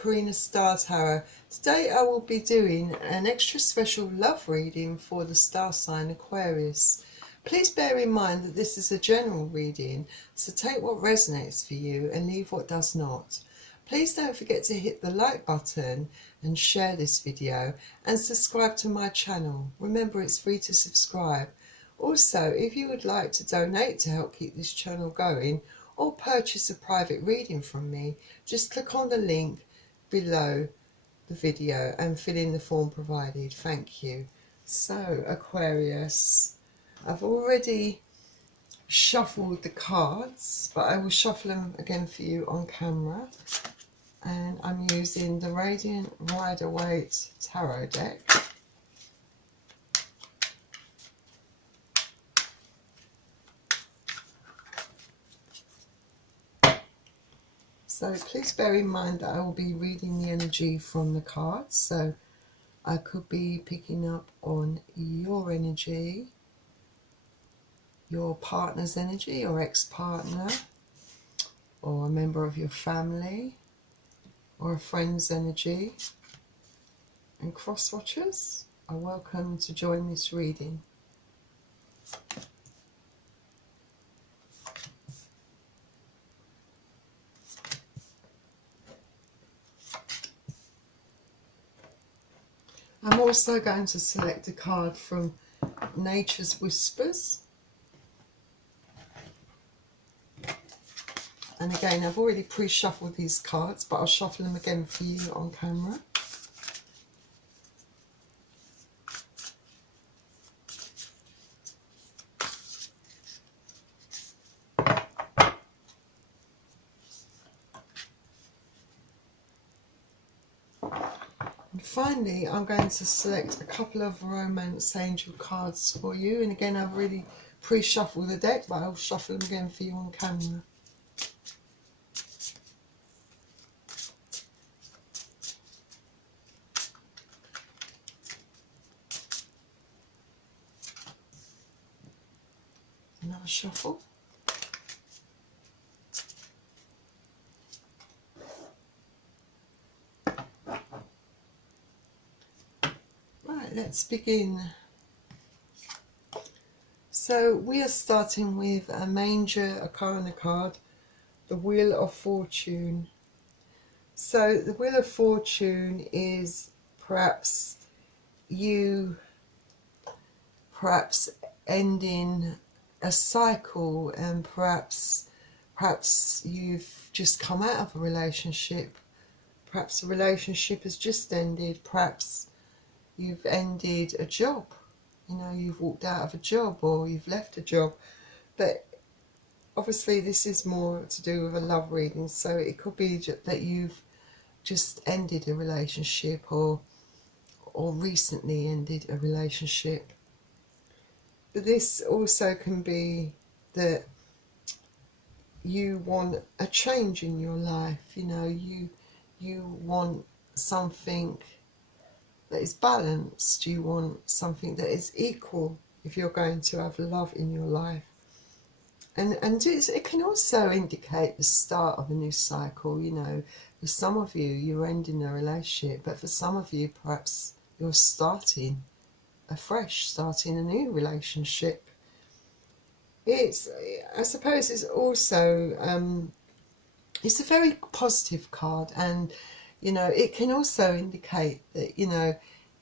Karina Star Tarot. Today I will be doing an extra special love reading for the star sign Aquarius. Please bear in mind that this is a general reading, so take what resonates for you and leave what does not. Please don't forget to hit the like button and share this video and subscribe to my channel. Remember, it's free to subscribe. Also, if you would like to donate to help keep this channel going or purchase a private reading from me, just click on the link below the video and fill in the form provided. Thank you. So, Aquarius, I've already shuffled the cards, but I will shuffle them again for you on camera. And I'm using the Radiant Rider-Waite Tarot deck. So please bear in mind that I will be reading the energy from the cards. So I could be picking up on your energy, your partner's energy, or ex-partner, or a member of your family, or a friend's energy. And cross-watchers are welcome to join this reading. I'm also going to select a card from Nature's Whispers. And again, I've already pre-shuffled these cards, but I'll shuffle them again for you on camera. And finally, I'm going to select a couple of Romance Angel cards for you. And again, I've really pre-shuffled the deck, but I'll shuffle them again for you on camera. Another shuffle. Right, let's begin. So we are starting with a major arcana card, the Wheel of Fortune. So the Wheel of Fortune is perhaps you ending a cycle, and perhaps you've just come out of a relationship, perhaps a relationship has just ended, perhaps you've ended a job, you know, you've walked out of a job or you've left a job. But obviously this is more to do with a love reading, so it could be that you've just ended a relationship or recently ended a relationship. But this also can be that you want a change in your life, you know, you want something that is balanced, you want something that is equal if you're going to have love in your life. And it can also indicate the start of a new cycle, you know. For some of you, you're ending a relationship, but for some of you, perhaps you're starting afresh, starting a new relationship. I suppose it's also, it's a very positive card, and you know, it can also indicate that, you know,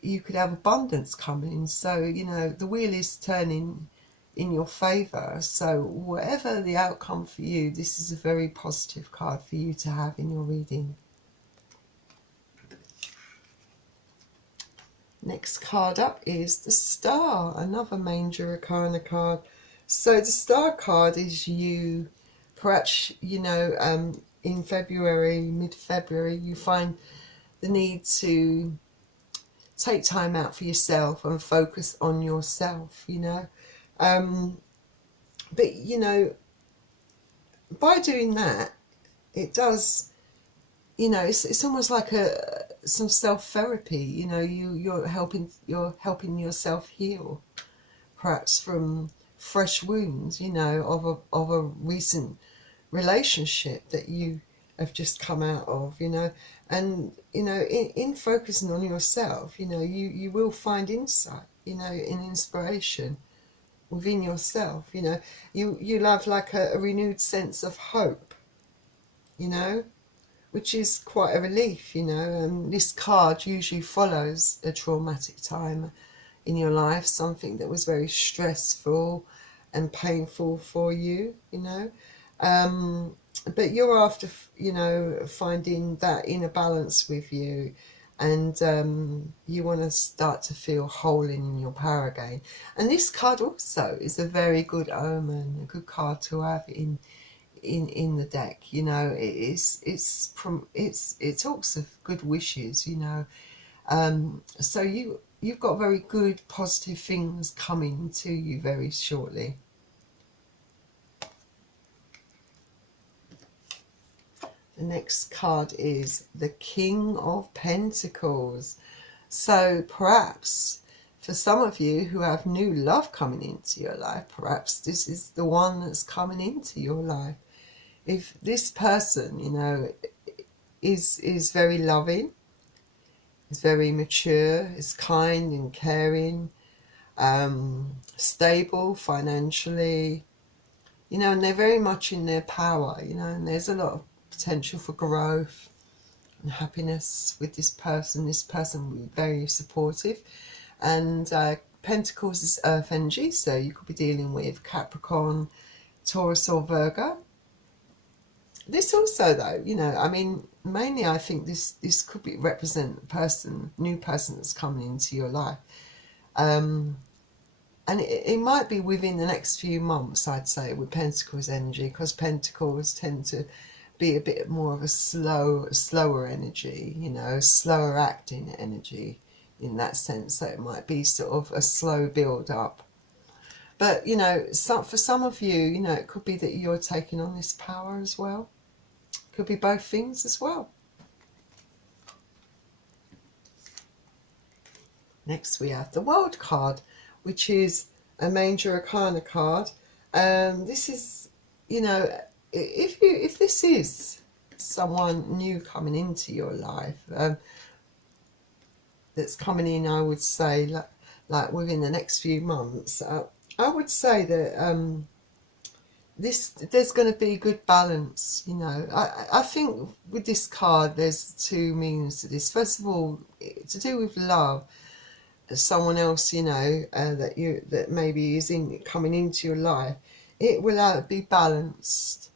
you could have abundance coming. So, you know, the wheel is turning in your favour. So whatever the outcome for you, this is a very positive card for you to have in your reading. Next card up is the Star, another major arcana card. So the Star card is you, perhaps, you know, in February, mid-February, you find the need to take time out for yourself and focus on yourself, you know. But, you know, by doing that, it does, you know, it's almost like some self-therapy, you know. You're helping yourself heal, perhaps from fresh wounds, you know, of a recent relationship that you have just come out of, you know. And, you know, in focusing on yourself, you know, you will find insight, you know, and inspiration within yourself, you know. You'll have like a renewed sense of hope, you know, which is quite a relief, you know. This card usually follows a traumatic time in your life, something that was very stressful and painful for you, you know. But you're after, you know, finding that inner balance with you, and you want to start to feel whole in your power again. And this card also is a very good omen, a good card to have in the deck, you know. It talks of good wishes, you know. So you've got very good positive things coming to you very shortly. The next card is the King of Pentacles. So perhaps for some of you who have new love coming into your life, perhaps this is the one that's coming into your life. If this person, you know, is very loving, is very mature, is kind and caring, stable financially, you know, and they're very much in their power, you know, and there's a lot of potential for growth and happiness with this person. This person will be very supportive. And Pentacles is earth energy, so you could be dealing with Capricorn, Taurus or Virgo. This also, though, you know, I mean, mainly I think this could be represent a person, new person that's coming into your life. And it might be within the next few months, I'd say, with Pentacles energy, because Pentacles tend to be a bit more of a slower energy, you know, slower acting energy in that sense. So it might be sort of a slow build up. But, you know, for some of you, you know, it could be that you're taking on this power as well. Could be both things as well. Next we have the World card, which is a major arcana card. This is, you know, if this is someone new coming into your life, that's coming in, I would say, like within the next few months, I would say that there's going to be good balance, you know. I think with this card there's two meanings to this. First of all, to do with love, someone else, you know, that maybe is coming into your life, it will be balanced.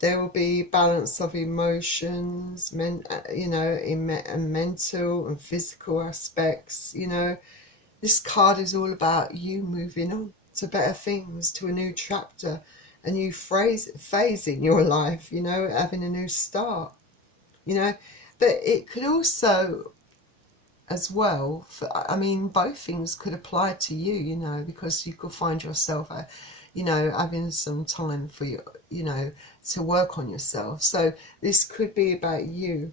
There will be balance of emotions, you know, in mental and physical aspects, you know. This card is all about you moving on to better things, to a new chapter, a new phase in your life, you know, having a new start, you know. But it could also, as well, I mean, both things could apply to you, you know, because you could find yourself, you know, having some time for you, you know, to work on yourself. So this could be about you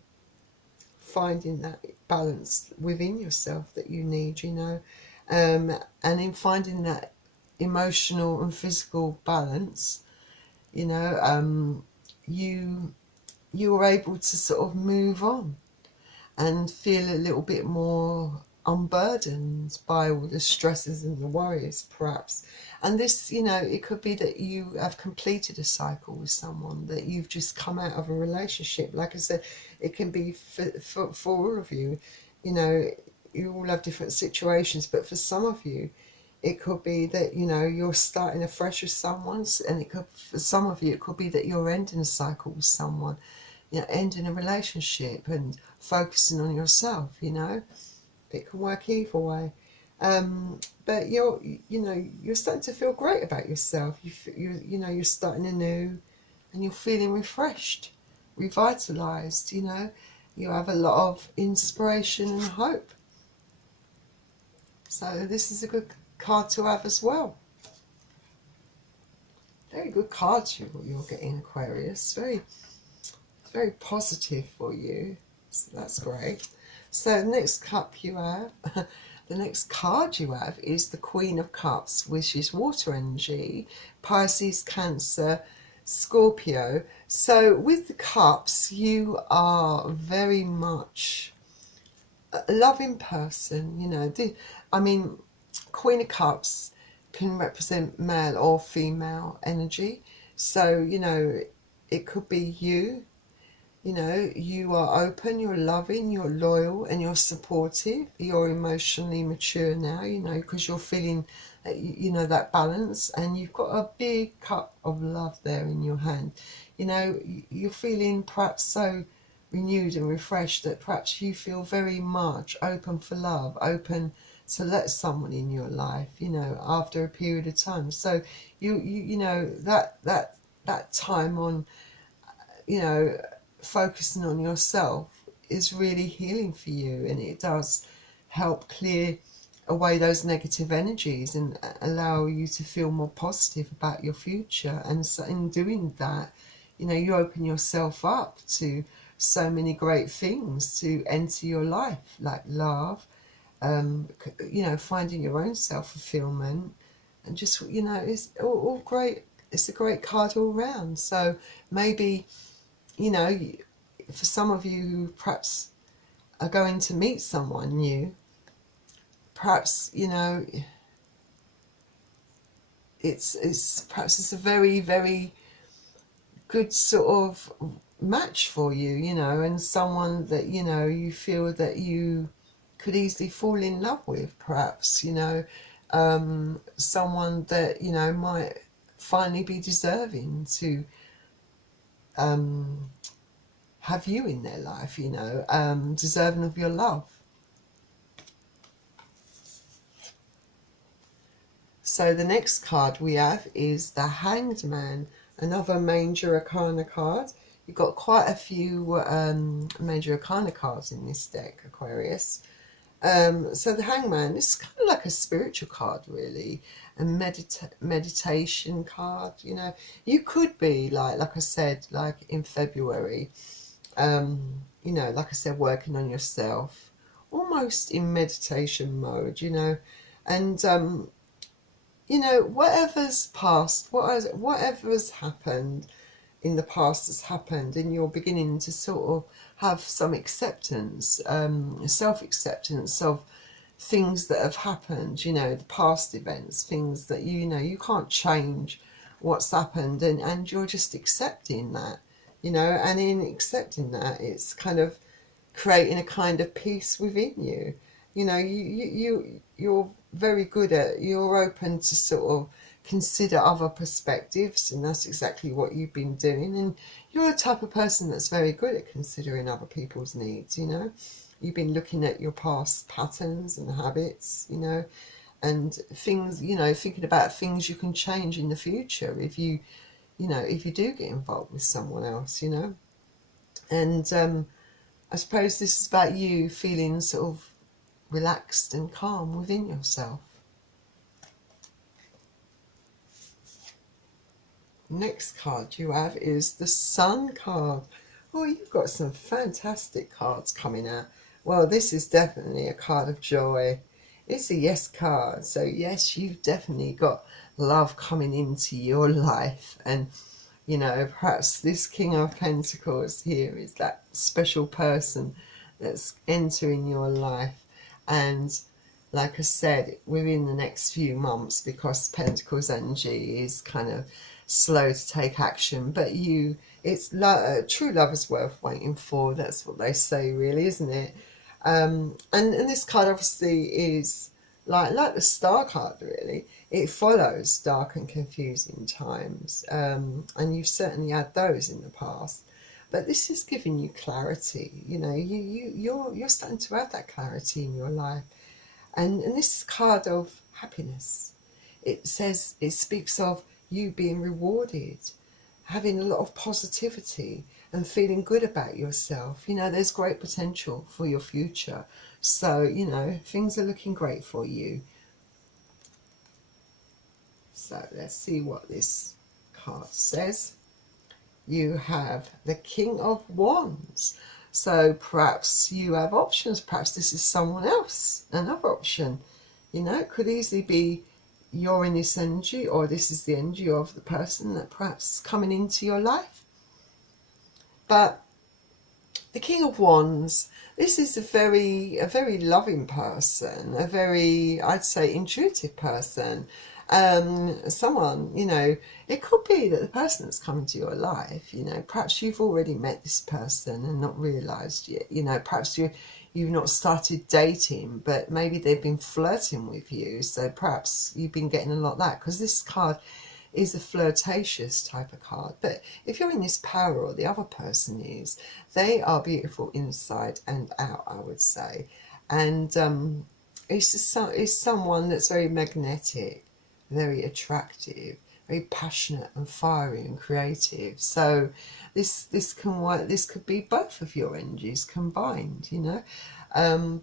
finding that balance within yourself that you need, you know, and in finding that emotional and physical balance, you know, you are able to sort of move on and feel a little bit more unburdened by all the stresses and the worries, perhaps. And this, you know, it could be that you have completed a cycle with someone, that you've just come out of a relationship. Like I said, it can be for all of you, you know. You all have different situations, but for some of you, it could be that, you know, you're starting afresh with someone, and for some of you, it could be that you're ending a cycle with someone, you know, ending a relationship and focusing on yourself, you know. It can work either way. But you know, you're starting to feel great about yourself. You know, you're starting anew, and you're feeling refreshed, revitalized, you know. You have a lot of inspiration and hope. So this is a good card to have as well. Very good cards you're getting, Aquarius. Very positive for you. So that's great. So the next cup you have, the next card you have is the Queen of Cups, which is water energy, Pisces, Cancer, Scorpio. So with the cups, you are very much a loving person, you know. I mean, Queen of Cups can represent male or female energy. So, you know, it could be you. You know, you are open, you're loving, you're loyal, and you're supportive. You're emotionally mature now, you know, because you're feeling, you know, that balance. And you've got a big cup of love there in your hand. You know, you're feeling perhaps so renewed and refreshed that perhaps you feel very much open for love, open to let someone in your life, you know, after a period of time. So you know, that time on, you know, focusing on yourself is really healing for you, and it does help clear away those negative energies and allow you to feel more positive about your future. And so in doing that, you know, you open yourself up to so many great things to enter your life, like love, you know, finding your own self-fulfillment, and just, you know, it's all great. It's a great card all round. So maybe, you know, for some of you who perhaps are going to meet someone new, perhaps, you know, it's perhaps it's a very, very good sort of match for you, you know, and someone that, you know, you feel that you could easily fall in love with, perhaps, you know, someone that, you know, might finally be deserving to have you in their life, you know, deserving of your love. So the next card we have is the Hanged Man, another major arcana card. You've got quite a few major arcana cards in this deck, Aquarius. So the Hangman, this is kind of like a spiritual card, really, a meditation card. You know, you could be like I said, like in February, you know, like I said, working on yourself, almost in meditation mode, you know, and you know, whatever's past, whatever's happened in the past has happened, and you're beginning to sort of have some acceptance, self-acceptance of things that have happened, you know, the past events, things that, you know, you can't change what's happened, and you're just accepting that, you know, and in accepting that, it's kind of creating a kind of peace within you. You know, you're very good at, you're open to sort of consider other perspectives, and that's exactly what you've been doing. And you're a type of person that's very good at considering other people's needs, you know. You've been looking at your past patterns and habits, you know, and things, you know, thinking about things you can change in the future if you know, if you do get involved with someone else, you know. And I suppose this is about you feeling sort of relaxed and calm within yourself. Next card you have is the Sun card. Oh, you've got some fantastic cards coming out. Well, this is definitely a card of joy. It's a yes card. So yes, you've definitely got love coming into your life. And, you know, perhaps this King of Pentacles here is that special person that's entering your life. And like I said, within the next few months, because Pentacles energy is kind of slow to take action, but it's true love is worth waiting for. That's what they say, really, isn't it? And this card obviously is like the Star card, really. It follows dark and confusing times, and you've certainly had those in the past. But this is giving you clarity. You know, you're starting to have that clarity in your life, and this card of happiness. It speaks of you being rewarded, having a lot of positivity and feeling good about yourself. You know, there's great potential for your future. So, you know, things are looking great for you. So let's see what this card says. You have the King of Wands. So perhaps you have options. Perhaps this is someone else, another option. You know, it could easily be you're in this energy, or this is the energy of the person that perhaps is coming into your life. But the King of Wands, this is a very loving person, a very, I'd say, intuitive person. Someone, you know, it could be that the person that's coming to your life, you know, perhaps you've already met this person and not realised yet, you know, perhaps you've not started dating, but maybe they've been flirting with you, so perhaps you've been getting a lot of that, because this card is a flirtatious type of card. But if you're in this power, or the other person is, they are beautiful inside and out, I would say. And it's someone that's very magnetic, very attractive, very passionate and fiery and creative. So this could be both of your energies combined, you know.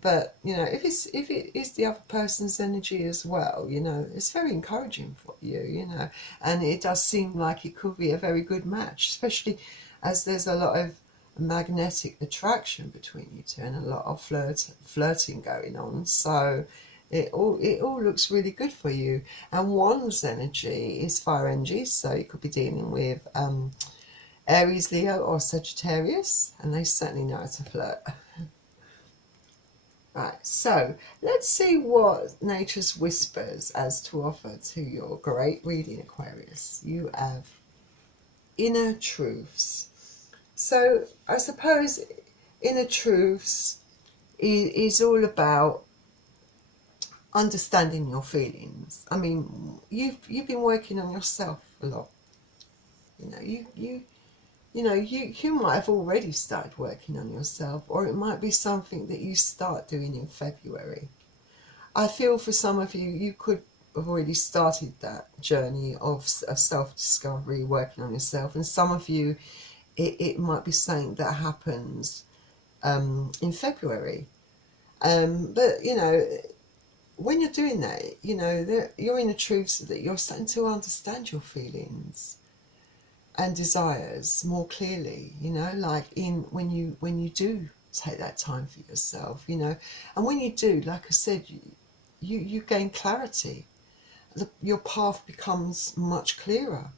But you know, if it is the other person's energy as well, you know, it's very encouraging for you, you know. And it does seem like it could be a very good match, especially as there's a lot of magnetic attraction between you two and a lot of flirting going on. So it all looks really good for you. And Wands energy is fire energy, so you could be dealing with Aries, Leo or Sagittarius, and they certainly know how to flirt. Right, so let's see what Nature's Whispers has to offer to your great reading, Aquarius. You have inner truths. So I suppose inner truths is all about understanding your feelings. I mean, you've been working on yourself a lot. You know, you might have already started working on yourself, or it might be something that you start doing in February. I feel for some of you, you could have already started that journey of self-discovery, working on yourself, and some of you, it might be something that happens in February. But you know, when you're doing that, you know, you're in the truth that you're starting to understand your feelings and desires more clearly, you know, like when you do take that time for yourself, you know. And when you do, like I said, you gain clarity. Your path becomes much clearer.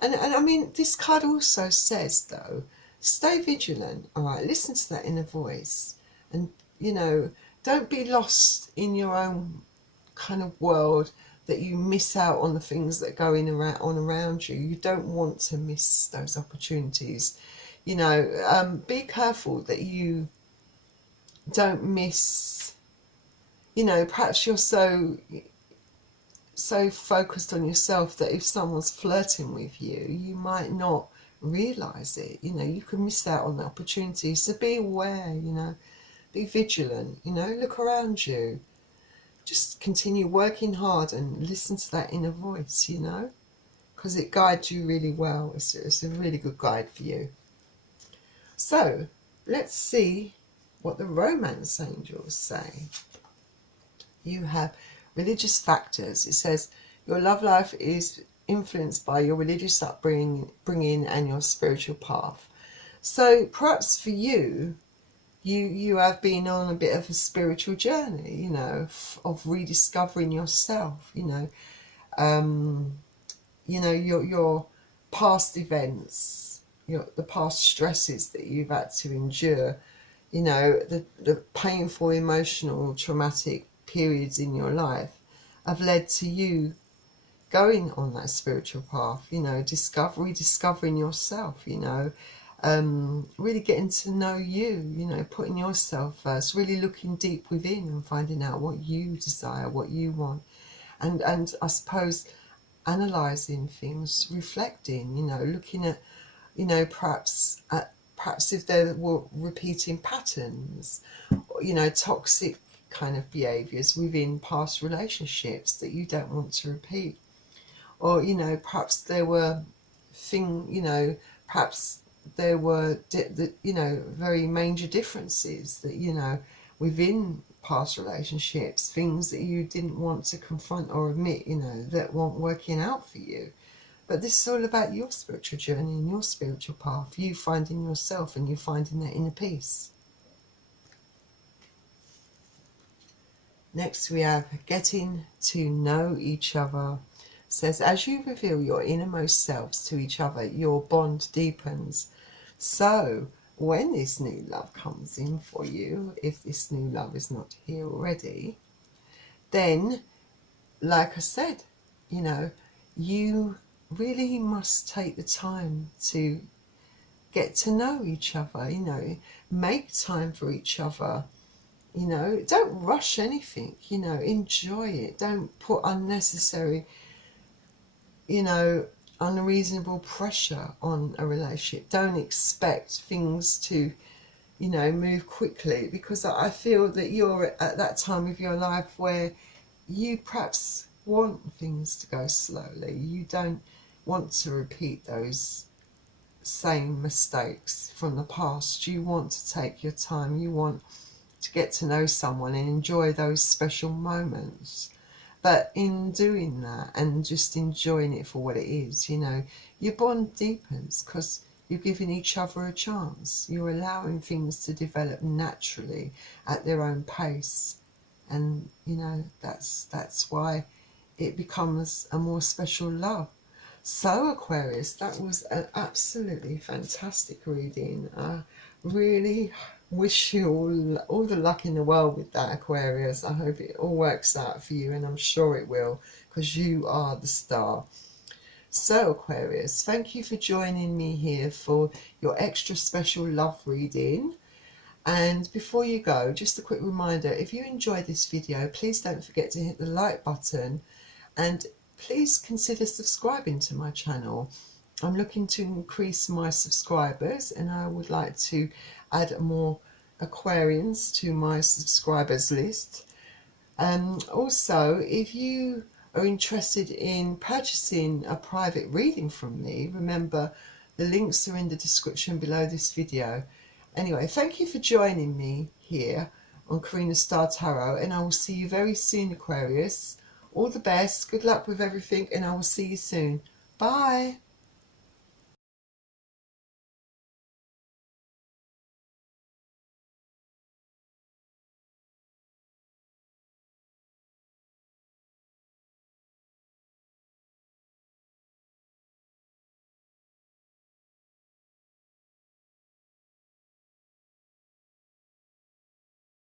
And I mean, this card also says, though, stay vigilant, all right? Listen to that inner voice, and, you know, don't be lost in your own kind of world, that you miss out on the things that are going around you. You don't want to miss those opportunities. You know, be careful that you don't miss, you know, perhaps you're so focused on yourself that if someone's flirting with you, you might not realise it. You know, you can miss out on the opportunity. So be aware, you know, be vigilant, you know, look around you. Just continue working hard and listen to that inner voice, you know, because it guides you really well. It's a really good guide for you. So let's see what the romance angels say. You have religious factors. It says your love life is influenced by your religious upbringing and your spiritual path. So perhaps for you, you have been on a bit of a spiritual journey, you know, of rediscovering yourself, you know. You know, your past events, the past stresses that you've had to endure, you know, the painful, emotional, traumatic periods in your life have led to you going on that spiritual path, you know, rediscovering yourself, you know. Really getting to know you, you know, putting yourself first, really looking deep within and finding out what you desire, what you want, and I suppose analysing things, reflecting, you know, looking at, you know, perhaps if there were repeating patterns, you know, toxic kind of behaviours within past relationships that you don't want to repeat, or, you know, perhaps there were perhaps there were, you know, very major differences that, you know, within past relationships, things that you didn't want to confront or admit, you know, that weren't working out for you. But this is all about your spiritual journey and your spiritual path, you finding yourself and you finding that inner peace. Next we have getting to know each other. Says, as you reveal your innermost selves to each other, your bond deepens. So when this new love comes in for you, if this new love is not here already, then, like I said, you know, you really must take the time to get to know each other, you know, make time for each other, you know, don't rush anything, you know, enjoy it, don't put unnecessary, you know, unreasonable pressure on a relationship, don't expect things to, you know, move quickly, because I feel that you're at that time of your life where you perhaps want things to go slowly, you don't want to repeat those same mistakes from the past, you want to take your time, you want to get to know someone and enjoy those special moments. But in doing that and just enjoying it for what it is, you know, your bond deepens because you're giving each other a chance. You're allowing things to develop naturally at their own pace. And, you know, that's why it becomes a more special love. So Aquarius, that was an absolutely fantastic reading. I really wish you all the luck in the world with that, Aquarius. I hope it all works out for you, and I'm sure it will, because you are the star. So Aquarius, thank you for joining me here for your extra special love reading. And before you go, just a quick reminder, if you enjoyed this video, please don't forget to hit the like button, and please consider subscribing to my channel. I'm looking to increase my subscribers, and I would like to add more Aquarians to my subscribers list. Also, if you are interested in purchasing a private reading from me, remember the links are in the description below this video. Anyway, thank you for joining me here on Karina Star Tarot, and I will see you very soon, Aquarius. All the best, good luck with everything, and I will see you soon. Bye.